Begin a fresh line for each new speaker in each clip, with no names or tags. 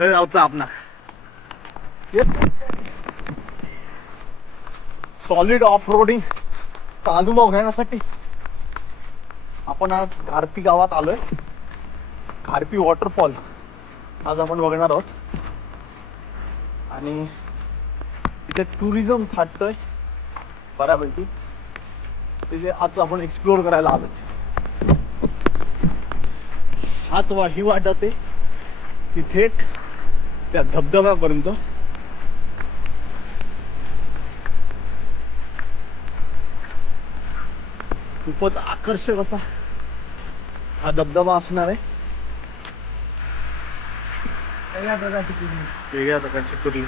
हे गावचा आपला सॉलिड ऑफ रोडिंग चा अनुभव घेण्यासाठी आपण आज घारपी गावात आलोय घारपी वॉटरफॉल आज आपण बघणार आहोत आणि इथे टुरिझम थाटतोय बऱ्यापैकी तिथे आज आपण एक्सप्लोर करायला आलोय हाच वा ही वाटत आहे की थेट त्या धबधब्यापर्यंत. खूपच आकर्षक असा हा धबधबा असणार आहे.
वेगळ्या प्रकारची पिकनिक.
वेगळ्या प्रकारची कुर्ली.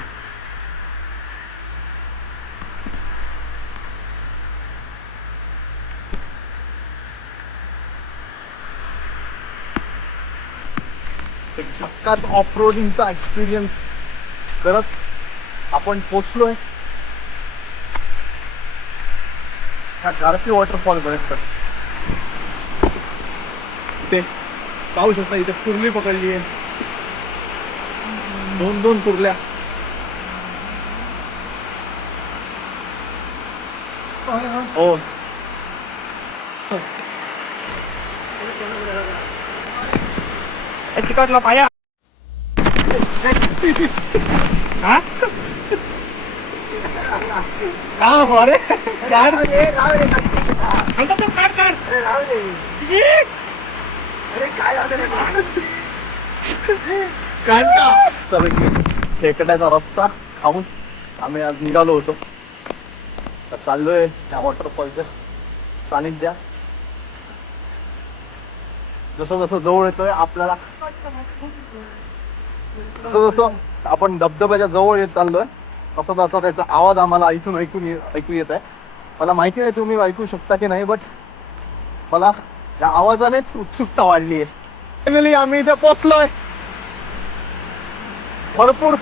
एक झक्काच ऑफ रोडिंगचा एक्सपिरियन्स करत आपण पोचलोय ह्या गारपी वॉटरफॉल पर्यंत इथे पाहू शकता इथे कुर्ली पकडली आहे. दोन दोन कुर्ल्या. हो.
चिकटला पाया हा
का अरे काढ
सांगतो तो काढ काढ
काढता चलायची खेकड्याचा रस्ता खाऊन आम्ही आज निघालो होतो तर चाललोय त्या वॉटरफॉलच्या सानिध्या जसं जसं जवळ येतोय आपल्याला जसं जसं आपण धबधब्याच्या जवळ येत चाललोय. तसं तसा त्याचा आवाज आम्हाला इथून ऐकून ऐकू येत आहे. मला माहिती नाही तुम्ही ऐकू शकता की नाही बट मला त्या आवाजानेच उत्सुकता वाढली आहे. आम्ही इथे पोचलोय भरपूर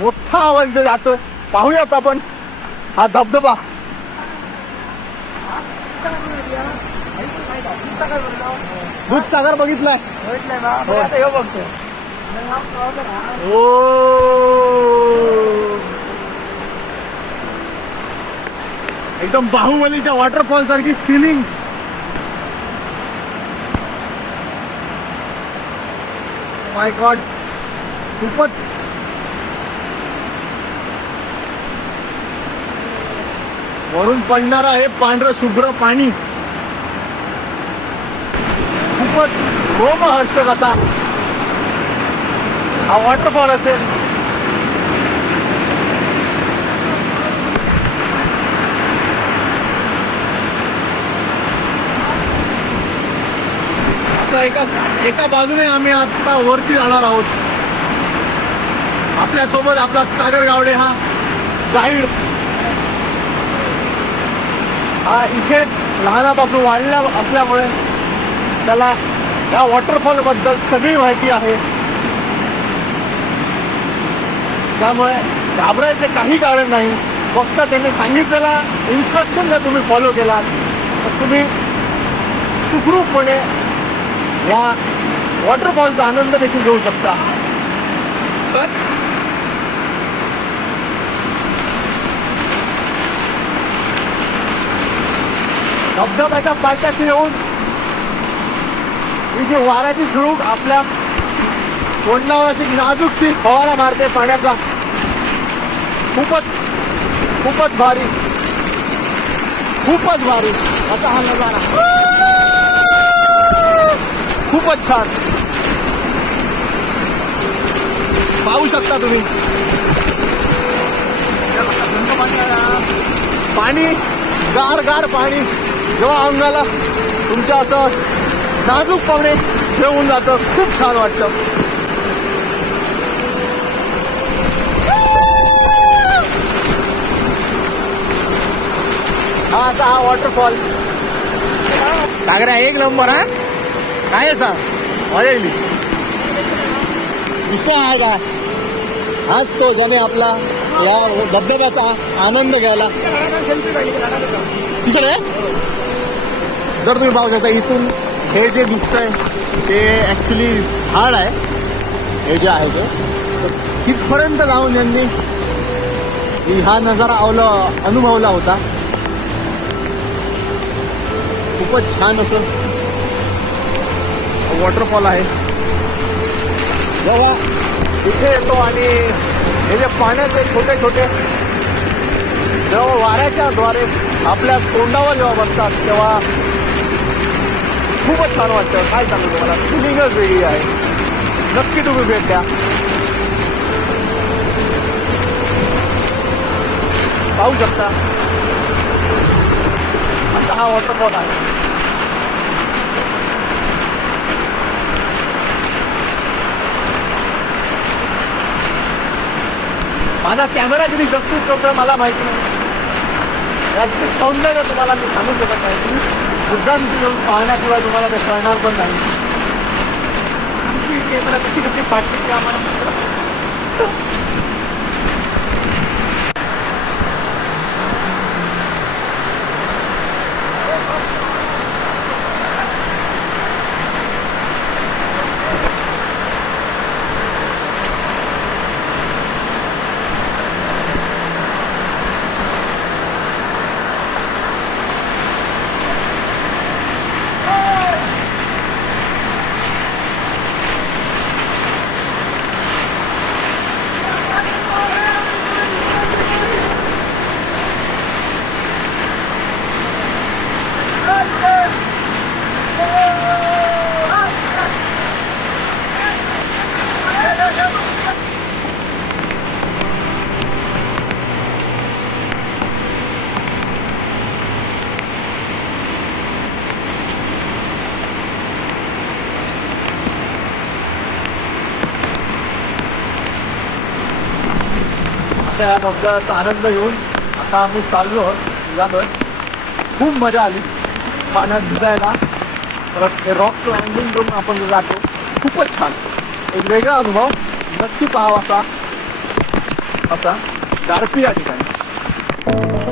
मोठा आवाज इथे जातोय. पाहूयात आपण हा धबधबा. दूधसागर बघितलाय.
बघितलंय ना. आता बघतो.
ओ! एकदम बाहुबलीच्या वॉटरफॉल सारखी फिलिंग माय गॉड खूपच. वरून पडणार आहे पांढरं शुभ्र पाणी. खूपच रोमहर्षक आता. हा वॉटरफॉल असेल. आता एका एका बाजूने आम्ही आता वरती जाणार आहोत. आपल्यासोबत आपला सागर गावडे हा गाईड हा इथेच लहानापासून वाढल्या असल्यामुळे त्याला या वॉटरफॉलबद्दल सगळी माहिती आहे. त्यामुळे घाबरायचे काही कारण नाही. फक्त त्यांनी सांगितलेला इन्स्ट्रक्शन जर तुम्ही फॉलो केलात तर तुम्ही सुखरूपपणे या वॉटरफॉलचा आनंद देखील घेऊ शकता. धबधब्याच्या पायथ्याशी येऊन ही जी वाऱ्याची झुळूक आपल्या तोंडावर अशी नाजूकशी फवारा मारते पाण्याचा. खूपच खूपच भारी. खूपच भारी. असा हा नजारा. खूपच छान. पाहू शकता तुम्ही. पाणी गार गार पाणी. जेव्हा अंगाला तुमच्या असं नाजूक पाहुणे घेऊन जातं. खूप छान वाटतं. हा असा हा वॉटरफॉल घागरा एक नंबर हा? काय आहे सांग मजा येईल विषय आहे का? हाच तो ज्याने आपला या धबधब्याचा आनंद घ्यायला. तिकडे? जर तुम्ही पाहू शकता इथून हे जे दिसतंय ते ऍक्च्युली झाड आहे. हे जे आहे ते. तर तिथपर्यंत जाऊन यांनी हा नजारा अवल अनुभवला होता. खूपच छान असं वॉटरफॉल आहे. जेव्हा इथे येतो आणि हे जे पाण्याचे छोटे छोटे जेव्हा वाऱ्याच्या द्वारे आपल्या तोंडावर जेव्हा बसतात तेव्हा खूपच छान वाटतं. काय सांगू तुम्हाला? फिलिंगच वेगळी आहे. नक्की तुम्ही भेट द्या. पाहू शकता. आता हा वॉटरफॉल आहे. माझा कॅमेरा कधी सक्सेस करतो मला माहिती नाही. याचे सौंदर्य तुम्हाला मी सांगू शकत नाही. तुम्ही मुद्दाम इथे येऊन पाहण्याशिवाय तुम्हाला ते कळणार पण नाही. आमची कशी कशी फाटते आम्हाला माहिती नाही. आता या धबधब्याचा आनंद घेऊन आता आम्ही चाललो जातोय खूप मजा आली. पाण्यात भिजायला. परत हे रॉक क्लाइम्बिंग करून आपण जातो खूपच छान. एक वेगळा अनुभव. नक्की पाहावा असा. असा. गारपी या ठिकाणी.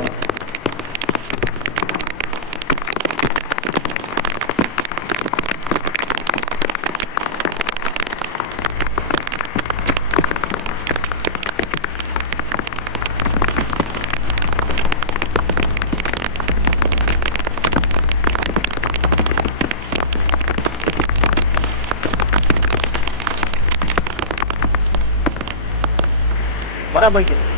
बऱ्यापैकी